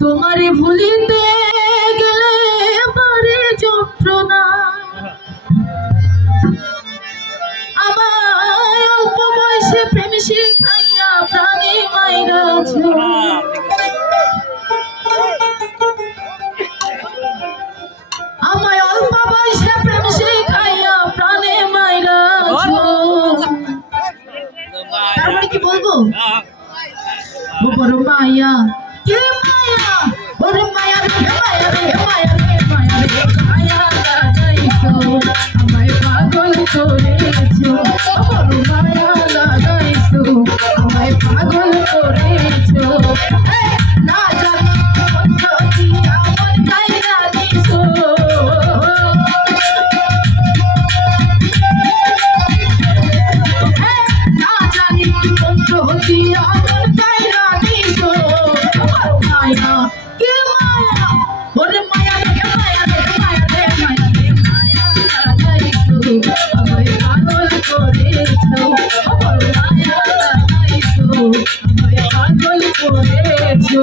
তোমারে ভুলিতে গেলে পারে যন্ত্রণা আমার অল্প বয়সে প্রেম শিখাইয়া প্রাণে মাইরাছ আমায় অল্প বয়সে প্রেম শিখাইয়া প্রাণে মাইরাছ তারপরে কি বলবো বড় মায়া কে মায়া ওরে মায়া রে মায়া রে মায়া রে মায়া রে মায়া লাগাইছো আমায় পাগল করেছো বড় মায়া লাগাইছো আমায় পাগল করেছো না জানি কত কি আমার কাইরা দিছো না জানি কত কি আমার কাইরা দিছো মায়া কে মায়া ওরে মায়া রে মায়া রে মায়া রে মায়া রে মায়া লাগাইছো আমায় পাগল করেছো বড় মায়া লাগাইছো আমায় পাগল করেছো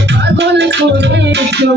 আমায় পাগল করেছো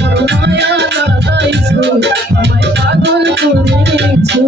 বড় মায়া লাগাইছো আমায় পাগল করেছো আমায় পাগল করেছো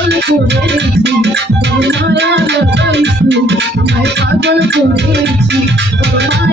করেছি তোর মায়া লাগাইছি আমায় পাগল করেছি তোর মায়া